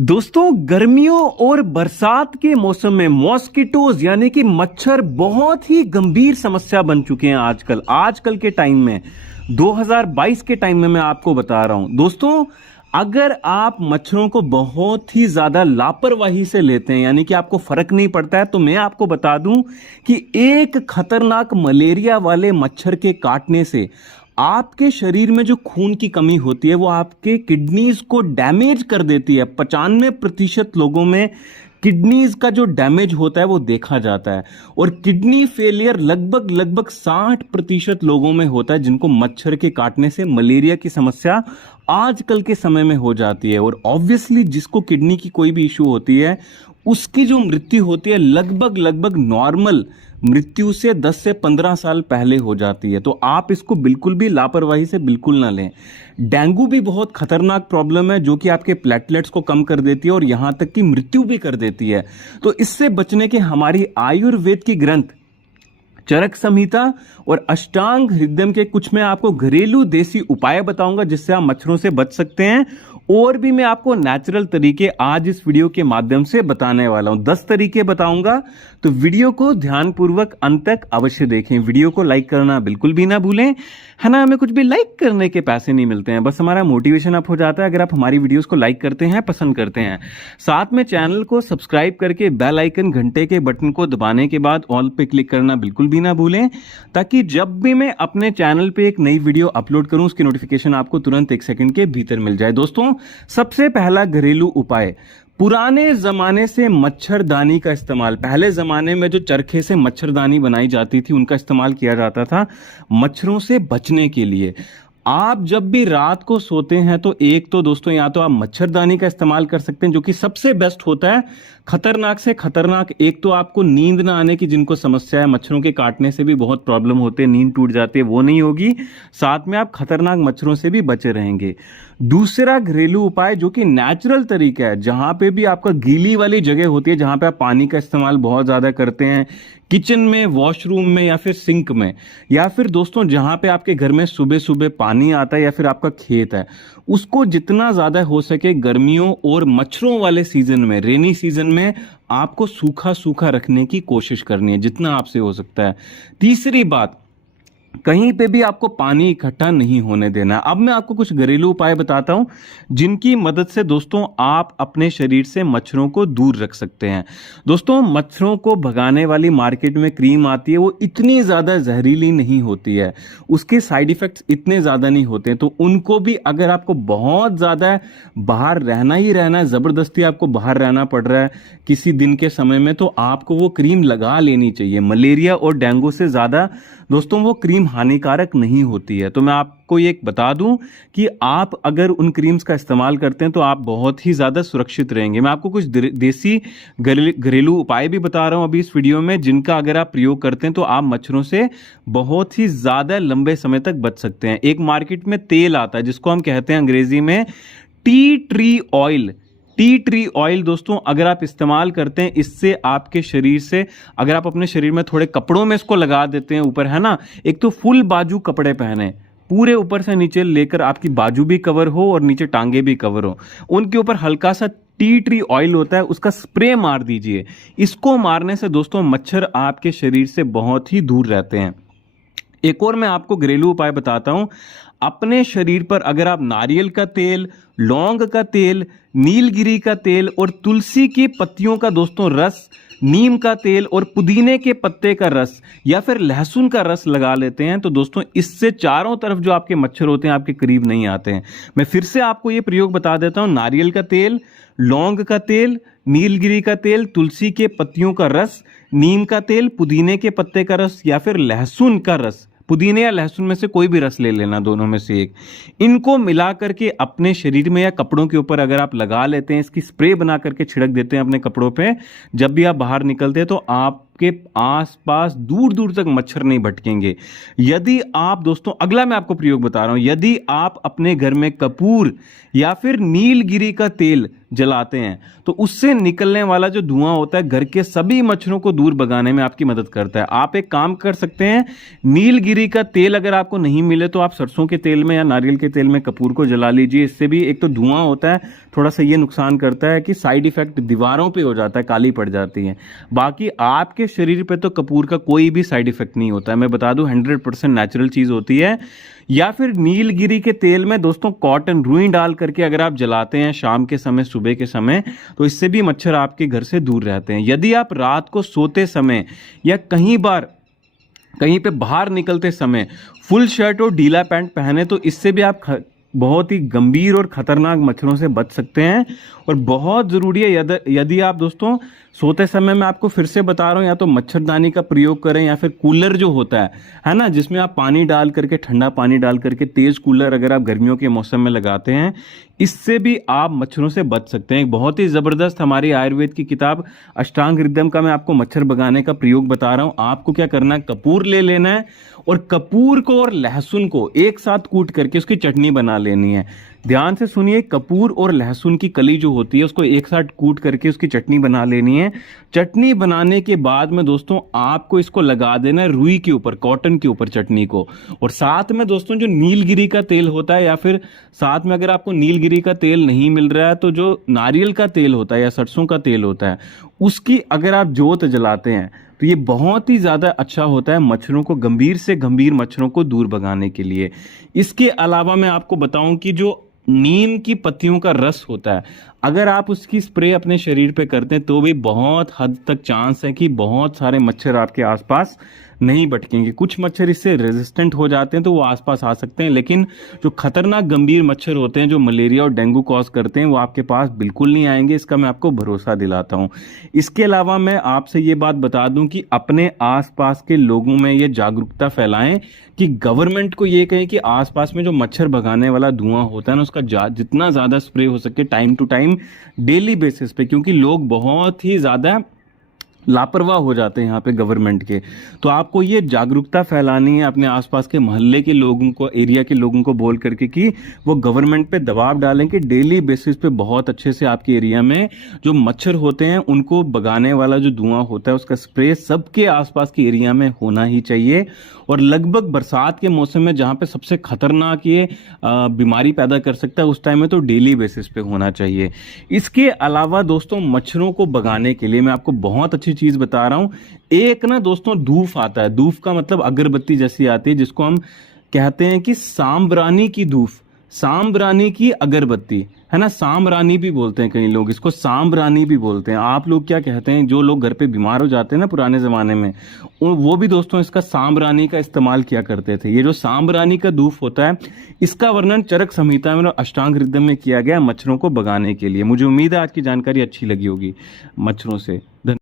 दोस्तों, गर्मियों और बरसात के मौसम में मॉस्किटोज यानी कि मच्छर बहुत ही गंभीर समस्या बन चुके हैं आजकल के टाइम में 2022 के टाइम में मैं आपको बता रहा हूं। दोस्तों, अगर आप मच्छरों को बहुत ही ज्यादा लापरवाही से लेते हैं यानी कि आपको फर्क नहीं पड़ता है, तो मैं आपको बता दूं कि एक खतरनाक मलेरिया वाले मच्छर के काटने से आपके शरीर में जो खून की कमी होती है वो आपके किडनीज को डैमेज कर देती है। 95% लोगों में किडनीज का जो डैमेज होता है वो देखा जाता है, और किडनी फेलियर लगभग 60% लोगों में होता है जिनको मच्छर के काटने से मलेरिया की समस्या आजकल के समय में हो जाती है। और ऑब्वियसली जिसको किडनी की कोई भी इशू होती है उसकी जो मृत्यु होती है लगभग नॉर्मल मृत्यु से 10 से 15 साल पहले हो जाती है। तो आप इसको बिल्कुल भी लापरवाही से बिल्कुल ना लें। डेंगू भी बहुत खतरनाक प्रॉब्लम है जो कि आपके प्लेटलेट्स को कम कर देती है और यहां तक कि मृत्यु भी कर देती है। तो इससे बचने के हमारी आयुर्वेद की ग्रंथ चरक संहिता और अष्टांग हृदय के कुछ मैं आपको घरेलू देसी उपाय बताऊंगा जिससे आप मच्छरों से बच सकते हैं। और भी मैं आपको नेचुरल तरीके आज इस वीडियो के माध्यम से बताने वाला हूं। 10 तरीके बताऊंगा, तो वीडियो को ध्यानपूर्वक अंत तक अवश्य देखें। वीडियो को लाइक करना बिल्कुल भी ना भूलें, है ना। हमें कुछ भी लाइक करने के पैसे नहीं मिलते हैं, बस हमारा मोटिवेशन अप हो जाता है अगर आप हमारी वीडियोस को लाइक करते हैं, पसंद करते हैं। साथ में चैनल को सब्सक्राइब करके बेल आइकन घंटे के बटन को दबाने के बाद ऑल पे क्लिक करना बिल्कुल भी ना भूलें, ताकि जब भी मैं अपने चैनल पे एक नई वीडियो अपलोड करूं उसकी नोटिफिकेशन आपको तुरंत 1 सेकंड के भीतर मिल जाए। दोस्तों, सबसे पहला घरेलू उपाय, पुराने जमाने से मच्छरदानी का इस्तेमाल। पहले जमाने में जो चरखे से मच्छरदानी बनाई जाती थी उनका इस्तेमाल किया जाता था मच्छरों से बचने के लिए। आप जब भी रात को सोते हैं तो एक तो दोस्तों या तो आप मच्छरदानी का इस्तेमाल कर सकते हैं जो कि सबसे बेस्ट होता है। खतरनाक से खतरनाक एक तो आपको नींद ना आने की जिनको समस्या है, मच्छरों के काटने से भी बहुत प्रॉब्लम होते हैं, नींद टूट जाती है, वो नहीं होगी। साथ में आप खतरनाक मच्छरों से भी बचे रहेंगे। दूसरा घरेलू उपाय जो कि नेचुरल तरीका है, जहां पे भी आपका गीली वाली जगह होती है, जहां पे आप पानी का इस्तेमाल बहुत ज्यादा करते हैं, किचन में, वॉशरूम में या फिर सिंक में, या फिर दोस्तों जहां पे आपके घर में सुबह सुबह पानी आता है या फिर आपका खेत है, उसको जितना ज्यादा हो सके गर्मियों और मच्छरों वाले सीजन में, रेनी सीजन में आपको सूखा सूखा रखने की कोशिश करनी है जितना आपसे हो सकता है। तीसरी बात, कहीं पे भी आपको पानी इकट्ठा नहीं होने देना। अब मैं आपको कुछ घरेलू उपाय बताता हूं जिनकी मदद से दोस्तों आप अपने शरीर से मच्छरों को दूर रख सकते हैं। दोस्तों, मच्छरों को भगाने वाली मार्केट में क्रीम आती है, वो इतनी ज्यादा जहरीली नहीं होती है, उसके साइड इफेक्ट्स इतने ज्यादा नहीं होते हैं। तो उनको भी अगर आपको बहुत ज्यादा बाहर रहना ही रहना है, जबरदस्ती आपको बाहर रहना पड़ रहा है किसी दिन के समय में, तो आपको वो क्रीम लगा लेनी चाहिए। मलेरिया और डेंगू से ज्यादा दोस्तों वो क्रीम हानिकारक नहीं होती है। तो मैं आपको ये बता दूं कि आप अगर उन क्रीम्स का इस्तेमाल करते हैं तो आप बहुत ही ज्यादा सुरक्षित रहेंगे। मैं आपको कुछ देसी घरेलू उपाय भी बता रहा हूं अभी इस वीडियो में, जिनका अगर आप प्रयोग करते हैं तो आप मच्छरों से बहुत ही ज्यादा लंबे समय तक बच सकते हैं। एक मार्केट में तेल आता है जिसको हम कहते हैं अंग्रेजी में tea tree oil. Tea tree oil दोस्तों अगर आप इस्तेमाल करते हैं, इससे आपके शरीर से, अगर आप अपने शरीर में थोड़े कपड़ों में इसको लगा देते हैं ऊपर, है ना, एक तो फुल बाजू कपड़े पहने, पूरे ऊपर से नीचे लेकर आपकी बाजू भी कवर हो और नीचे टांगे भी कवर हो, उनके ऊपर हल्का सा टी ट्री ऑयल होता है उसका स्प्रे मार दीजिए। इसको मारने से दोस्तों मच्छर आपके शरीर से बहुत ही दूर रहते हैं। एक और मैं आपको घरेलू उपाय बताता हूं। अपने शरीर पर अगर आप नारियल का तेल, लौंग का तेल, नीलगिरी का तेल और तुलसी की पत्तियों का दोस्तों रस, नीम का तेल और पुदीने के पत्ते का रस या फिर लहसुन का रस लगा लेते हैं तो दोस्तों इससे चारों तरफ जो आपके मच्छर होते हैं आपके करीब नहीं आते हैं। मैं फिर से आपको ये प्रयोग बता देता हूं। नारियल का तेल, लौंग का तेल, नीलगिरी का तेल, तुलसी के पत्तियों का रस, नीम का तेल, पुदीने के पत्ते का रस या फिर लहसुन का रस, पुदीने या लहसुन में से कोई भी रस ले लेना, दोनों में से एक, इनको मिला करके अपने शरीर में या कपड़ों के ऊपर अगर आप लगा लेते हैं, इसकी स्प्रे बना करके छिड़क देते हैं अपने कपड़ों पे, जब भी आप बाहर निकलते हैं तो आप आपके आसपास दूर दूर तक मच्छर नहीं भटकेंगे। यदि आप दोस्तों, अगला मैं आपको प्रयोग बता रहा हूं, यदि आप अपने घर में कपूर या फिर नीलगिरी का तेल जलाते हैं तो उससे निकलने वाला जो धुआं होता है घर के सभी मच्छरों को दूर भगाने में आपकी मदद करता है। आप एक काम कर सकते हैं, नीलगिरी का तेल अगर आपको नहीं मिले तो आप सरसों के तेल में या नारियल के तेल में कपूर को जला लीजिए। इससे भी एक तो धुआं होता है, थोड़ा सा ये नुकसान करता है कि साइड इफेक्ट दीवारों पे हो जाता है, काली पड़ जाती है। बाकी आपके शरीर पे तो कपूर का कोई भी साइड इफेक्ट नहीं होता है, मैं बता दूं 100% नेचुरल चीज होती है। या फिर नीलगिरी के तेल में दोस्तों कॉटन रुई डाल करके अगर आप जलाते हैं शाम के समय, सुबह के समय, तो इससे भी मच्छर आपके घर से दूर रहते हैं। यदि आप रात को सोते समय या कहीं पे बाहर निकलते समय फुल शर्ट और ढीला पैंट पहने तो इससे भी आप बहुत ही गंभीर और खतरनाक मच्छरों से बच सकते हैं। और बहुत जरूरी है, यदि आप दोस्तों सोते समय, मैं आपको फिर से बता रहा हूं, या तो मच्छरदानी का प्रयोग करें या फिर कूलर जो होता है ना, जिसमें आप पानी डाल करके, ठंडा पानी डाल करके, तेज कूलर अगर आप गर्मियों के मौसम में लगाते हैं, इससे भी आप मच्छरों से बच सकते हैं। एक बहुत ही जबरदस्त हमारी आयुर्वेद की किताब अष्टांग हृदयम का मैं आपको मच्छर भगाने का प्रयोग बता रहा हूं। आपको क्या करना है, कपूर ले लेना है और कपूर को और लहसुन को एक साथ कूट करके उसकी चटनी बना लेनी है। ध्यान से सुनिए, कपूर और लहसुन की कली जो होती है उसको एक साथ कूट करके उसकी चटनी बना लेनी है। चटनी बनाने के बाद में दोस्तों आपको इसको लगा देना है रुई के ऊपर, कॉटन के ऊपर चटनी को। और साथ में दोस्तों जो नीलगिरी का तेल होता है, या फिर साथ में अगर आपको नीलगिरी का तेल नहीं मिल रहा है तो जो नारियल का तेल होता है या सरसों का तेल होता है, उसकी अगर आप जोत जलाते हैं तो ये बहुत ही ज्यादा अच्छा होता है मच्छरों को, गंभीर से गंभीर मच्छरों को दूर भगाने के लिए। इसके अलावा मैं आपको बताऊं कि जो नीम की पत्तियों का रस होता है, अगर आप उसकी स्प्रे अपने शरीर पे करते हैं तो भी बहुत हद तक चांस है कि बहुत सारे मच्छर आपके आसपास नहीं भटकेंगे। कुछ मच्छर इससे रेजिस्टेंट हो जाते हैं तो वो आसपास आ सकते हैं, लेकिन जो खतरनाक गंभीर मच्छर होते हैं जो मलेरिया और डेंगू कॉज करते हैं वो आपके पास बिल्कुल नहीं आएंगे, इसका मैं आपको भरोसा दिलाता हूं। इसके अलावा मैं आपसे ये बात बता दूं कि अपने आसपास के लोगों में ये जागरूकता फैलाएं कि गवर्नमेंट को ये कहें कि आसपास में जो मच्छर भगाने वाला धुआं होता है ना, उसका जितना ज्यादा स्प्रे हो सके time to time, daily basis पे, क्योंकि लोग बहुत ही ज्यादा लापरवाह हो जाते हैं यहाँ पे गवर्नमेंट के। तो आपको ये जागरूकता फैलानी है अपने आसपास के मोहल्ले के लोगों को, एरिया के लोगों को बोल करके कि वो गवर्नमेंट पे दबाव डालें कि डेली बेसिस पे बहुत अच्छे से आपके एरिया में जो मच्छर होते हैं उनको भगाने वाला जो धुआं होता है उसका स्प्रे सबके आसपास के एरिया में होना ही चाहिए। और लगभग बरसात के मौसम में जहाँ पे सबसे खतरनाक ये बीमारी पैदा कर सकता है उस टाइम में तो डेली बेसिस पे होना चाहिए। इसके अलावा दोस्तों मच्छरों को भगाने के लिए मैं आपको बहुत अच्छी चीज बता रहा हूं। एक ना दोस्तों धूप आता है, धूप का मतलब अगरबत्ती जैसी आती है जिसको हम कहते हैं कि सांब्रानी की धूप, सांब्रानी की अगरबत्ती, है ना, सांब्रानी भी बोलते हैं कई लोग इसको, सांब्रानी भी बोलते हैं। आप लोग क्या कहते हैं, जो लोग घर पे बीमार हो जाते हैं ना पुराने जमाने में, वो भी दोस्तों इसका सांब्रानी का इस्तेमाल किया करते थे। ये जो सांब्रानी का धूप होता है इसका वर्णन चरक संहिता में और अष्टांग हृदय में किया गया मच्छरों को भगाने के लिए। मुझे उम्मीद है आज की जानकारी अच्छी लगी होगी मच्छरों से।